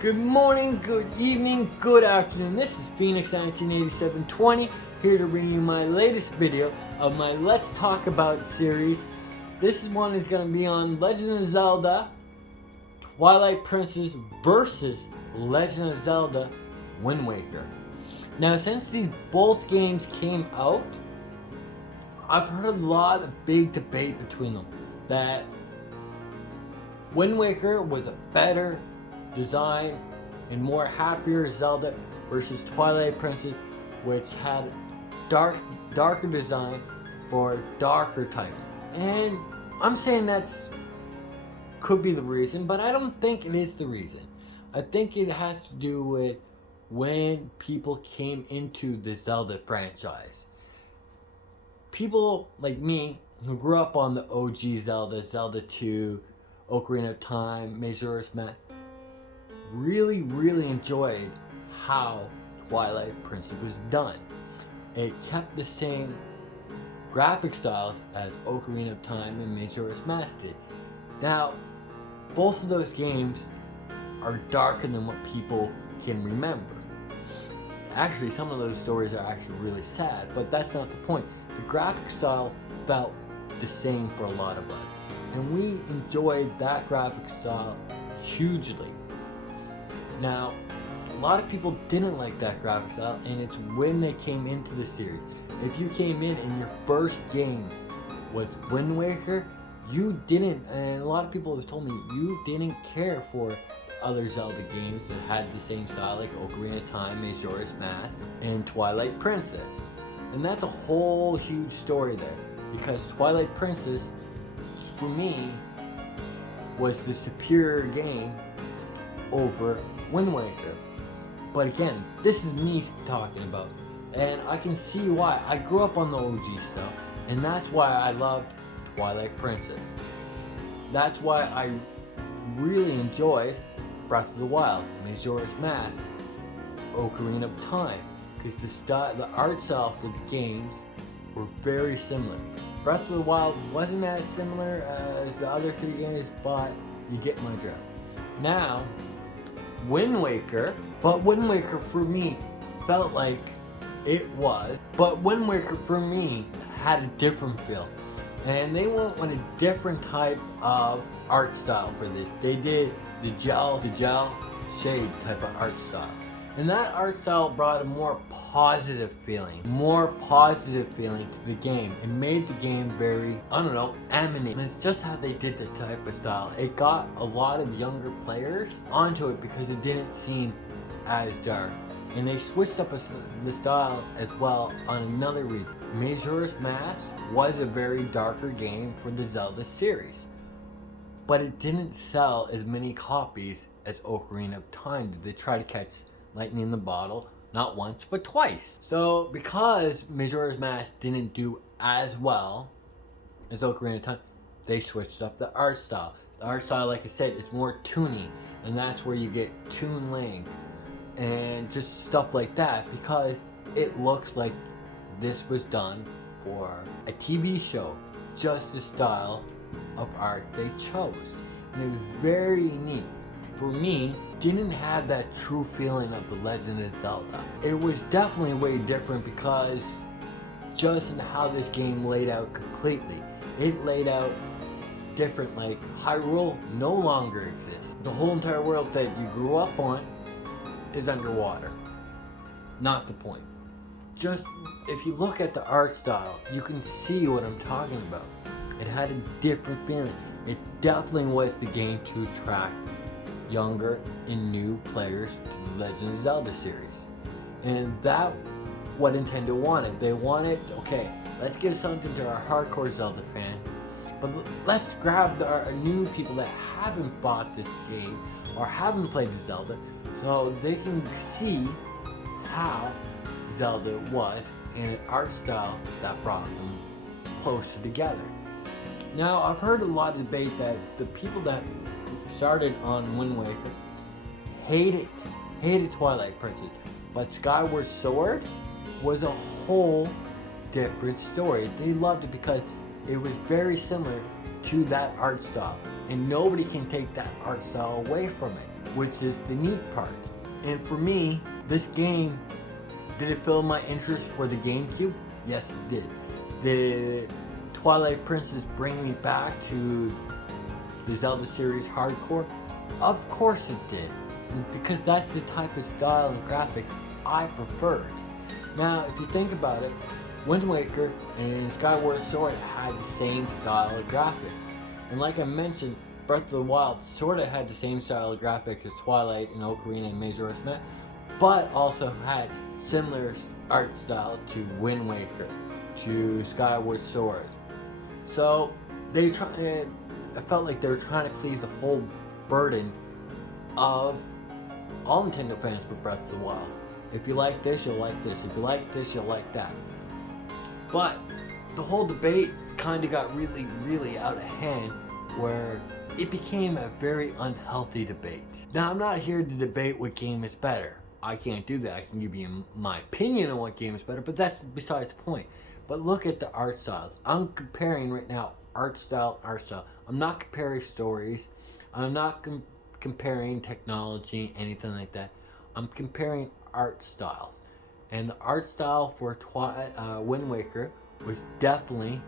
Good morning, good evening, good afternoon. This is Phoenix 198720 here to bring you my latest video of my Let's Talk About series. This one is going to be on Legend of Zelda Twilight Princess versus Legend of Zelda Wind Waker. Now, since these both games came out, I've heard a lot of big debate between them that Wind Waker was a better design and more happier Zelda versus Twilight Princess, which had darker design for darker type. And I'm saying that's could be the reason, but I don't think it is the reason. I think it has to do with when people came into the Zelda franchise. People like me who grew up on the OG Zelda, Zelda 2, Ocarina of Time, Majora's Mask, really enjoyed how Twilight Princess was done. It kept the same graphic styles as Ocarina of Time and Majora's Mask did. Now, both of those games are darker than what people can remember. Actually, some of those stories are actually really sad, but that's not the point. The graphic style felt the same for a lot of us, and we enjoyed that graphic style hugely. Now, a lot of people didn't like that graphic style, and it's when they came into the series. If you came in and your first game was Wind Waker, you didn't, and a lot of people have told me, you didn't care for other Zelda games that had the same style like Ocarina of Time, Majora's Mask, and Twilight Princess. And that's a whole huge story there, because Twilight Princess, for me, was the superior game over Wind Waker. But again, this is me talking about, and I can see why. I grew up on the OG stuff, and that's why I loved Twilight Princess. That's why I really enjoyed Breath of the Wild, Majora's Mask, Ocarina of Time, because the art style for the games were very similar. Breath of the Wild wasn't as similar as the other three games, but you get my drift. Now, Wind Waker for me felt like it was, but Wind Waker for me had a different feel. And they went with a different type of art style for this. They did the gel shade type of art style. And that art style brought a more positive feeling to the game. It made the game very, animated. And it's just how they did this type of style. It got a lot of younger players onto it because it didn't seem as dark. And they switched up the style as well on another reason. Majora's Mask was a very darker game for the Zelda series, but it didn't sell as many copies as Ocarina of Time did. They tried to catch lightning in the bottle, not once, but twice. So because Majora's Mask didn't do as well as Ocarina of Time, they switched up the art style. The art style, like I said, is more tuning, and that's where you get Toon Link and just stuff like that, because it looks like this was done for a TV show, just the style of art they chose. And it was very neat. For me, didn't have that true feeling of The Legend of Zelda. It was definitely way different because just in how this game laid out completely. It laid out different, like Hyrule no longer exists. The whole entire world that you grew up on is underwater. Not the point. Just, if you look at the art style, you can see what I'm talking about. It had a different feeling. It definitely was the game to attract younger and new players to the Legend of Zelda series. And that what Nintendo wanted. They wanted, okay, let's give something to our hardcore Zelda fan, but let's grab our new people that haven't bought this game or haven't played the Zelda, so they can see how Zelda was in an art style that brought them closer together. Now, I've heard a lot of debate that the people that started on Wind Waker hated Twilight Princess, but Skyward Sword was a whole different story. They loved it because it was very similar to that art style, and nobody can take that art style away from it. which is the neat part. And for me, this game, did it fill my interest for the GameCube? Yes, it did. Did Twilight Princess bring me back to the Zelda series hardcore? Of course it did, because that's the type of style and graphics I preferred. Now, if you think about it, Wind Waker and Skyward Sword had the same style of graphics. And like I mentioned, Breath of the Wild sort of had the same style of graphics as Twilight and Ocarina and Majora's Mask, but also had similar art style to Wind Waker, to Skyward Sword. So I felt like they were trying to please the whole burden of all Nintendo fans for Breath of the Wild. If you like this, you'll like this. If you like this, you'll like that. But the whole debate kind of got really, really out of hand, where it became a very unhealthy debate. Now, I'm not here to debate what game is better. I can't do that. I can give you my opinion on what game is better, but that's besides the point. But look at the art styles. I'm comparing right now art style. I'm not comparing stories. I'm not comparing technology, anything like that. I'm comparing art style. And the art style for Wind Waker was definitely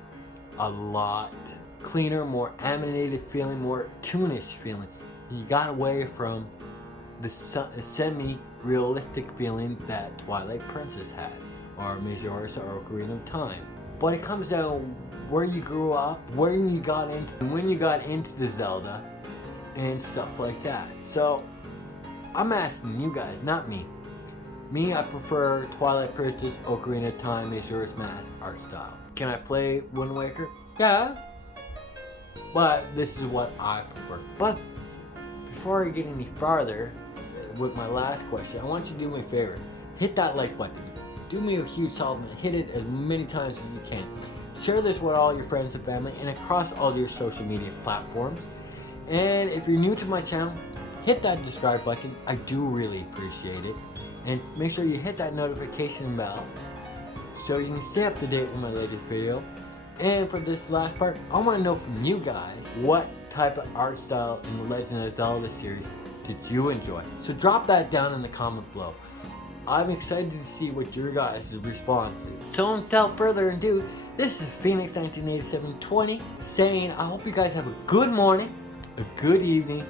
a lot cleaner, more animated feeling, more cartoonish feeling. You got away from the semi-realistic feeling that Twilight Princess had, or Majora's or Ocarina of Time. But it comes down where you grew up, when you got into the Zelda, and stuff like that. So I'm asking you guys, not me. Me, I prefer Twilight Princess, Ocarina of Time, Majora's Mask art style. Can I play Wind Waker? Yeah. But this is what I prefer. But before I get any farther with my last question, I want you to do me a favor. Hit that like button. Do me a huge solid and hit it as many times as you can. Share this with all your friends and family and across all your social media platforms. And if you're new to my channel, hit that subscribe button. I do really appreciate it. And make sure you hit that notification bell so you can stay up to date with my latest video. And for this last part, I want to know from you guys, what type of art style in the Legend of Zelda series did you enjoy? So drop that down in the comment below. I'm excited to see what your guys' response is. So without further ado, this is Phoenix 1987-20 saying I hope you guys have a good morning, a good evening,